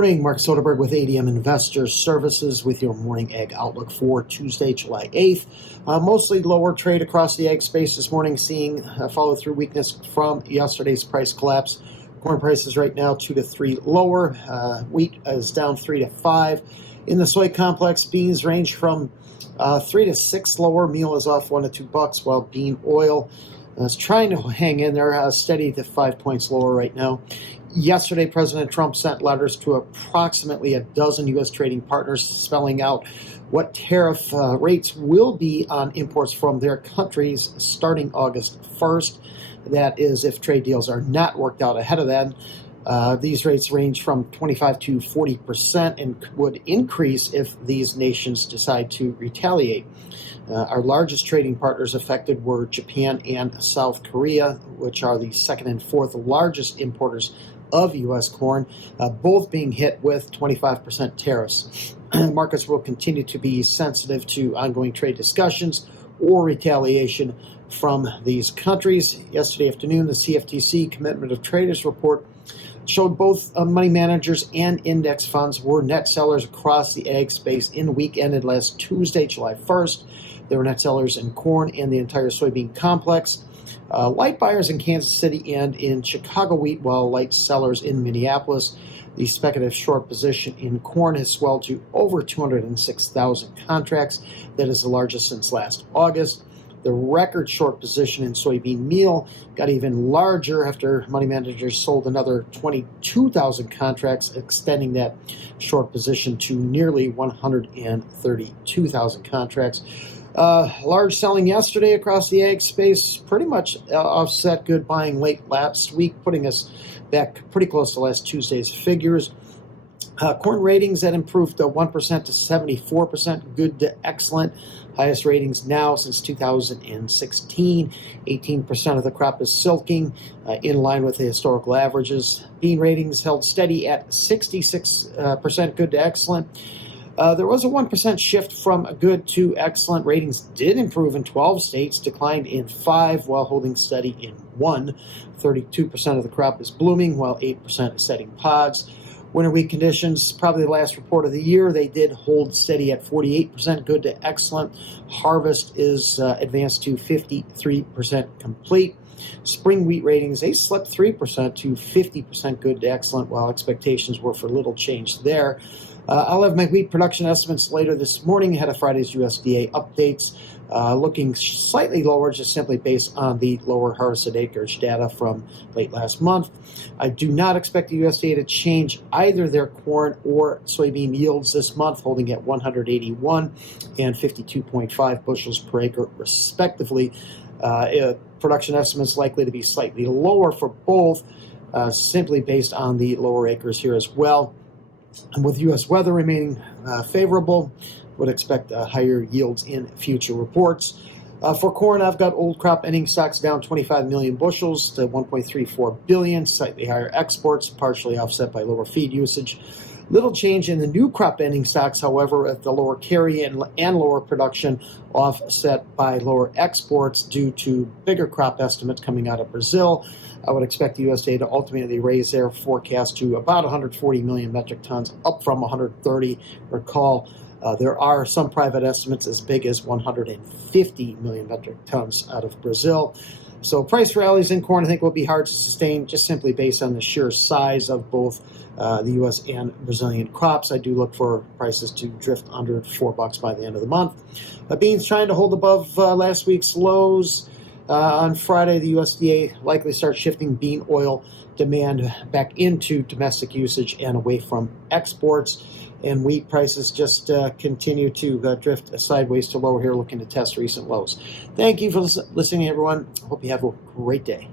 morning, Mark Soderberg with ADM Investor Services with your morning ag outlook for Tuesday, July 8th. Mostly lower trade across the ag space this morning, seeing follow-through weakness from yesterday's price collapse. Corn prices right now 2 to 3 lower. Wheat is down 3 to 5. In the soy complex, beans range from 3 to 6 lower. Meal is off $1 to $2, while bean oil is trying to hang in there, steady to 5 points lower right now. Yesterday, President Trump sent letters to approximately a dozen U.S. trading partners spelling out what tariff rates will be on imports from their countries starting August 1st. That is, if trade deals are not worked out ahead of that. These rates range from 25 to 40% and would increase if these nations decide to retaliate. Our largest trading partners affected were Japan and South Korea, which are the second and fourth largest importers of U.S. corn, both being hit with 25% tariffs. Markets will continue to be sensitive to ongoing trade discussions or retaliation from these countries. Yesterday afternoon, the CFTC Commitment of Traders report showed both money managers and index funds were net sellers across the ag space in the week ended last Tuesday, July 1st. There were net sellers in corn and the entire soybean complex. Light buyers in Kansas City and in Chicago wheat, while light sellers in Minneapolis. The speculative short position in corn has swelled to over 206,000 contracts. That is the largest since last August. The record short position in soybean meal got even larger after money managers sold another 22,000 contracts, extending that short position to nearly 132,000 contracts. Large selling yesterday across the ag space pretty much offset good buying late last week, putting us back pretty close to last Tuesday's figures. Corn ratings that improved 1% to 74%, good to excellent. Highest ratings now since 2016. 18% of the crop is silking, in line with the historical averages. Bean ratings held steady at 66%, good to excellent. There was a 1% shift from good to excellent. Ratings did improve in 12 states, declined in 5, while holding steady in 1. 32% of the crop is blooming, while 8% is setting pods. Winter wheat conditions, probably the last report of the year, they did hold steady at 48%, good to excellent. Harvest is advanced to 53% complete. Spring wheat ratings, they slipped 3% to 50% good to excellent, while expectations were for little change there. I'll have my wheat production estimates later this morning ahead of Friday's USDA updates, looking slightly lower just simply based on the lower harvested acreage data from late last month. I do not expect the USDA to change either their corn or soybean yields this month, holding at 181 and 52.5 bushels per acre respectively. Production estimates likely to be slightly lower for both, simply based on the lower acres here as well. And with U.S. weather remaining favorable, would expect higher yields in future reports. For corn, I've got old crop ending stocks down 25 million bushels to 1.34 billion, slightly higher exports, partially offset by lower feed usage. Little change in the new crop ending stocks, however, at the lower carry and lower production, offset by lower exports due to bigger crop estimates coming out of Brazil. I would expect the USDA to ultimately raise their forecast to about 140 million metric tons, up from 130. Recall, there are some private estimates as big as 150 million metric tons out of Brazil. So price rallies in corn, I think, will be hard to sustain just simply based on the sheer size of both the U.S. and Brazilian crops. I do look for prices to drift under $4 by the end of the month. Beans trying to hold above last week's lows. On Friday, the USDA likely starts shifting bean oil demand back into domestic usage and away from exports. And wheat prices just continue to drift sideways to lower here, looking to test recent lows. Thank you for listening, everyone. Hope you have a great day.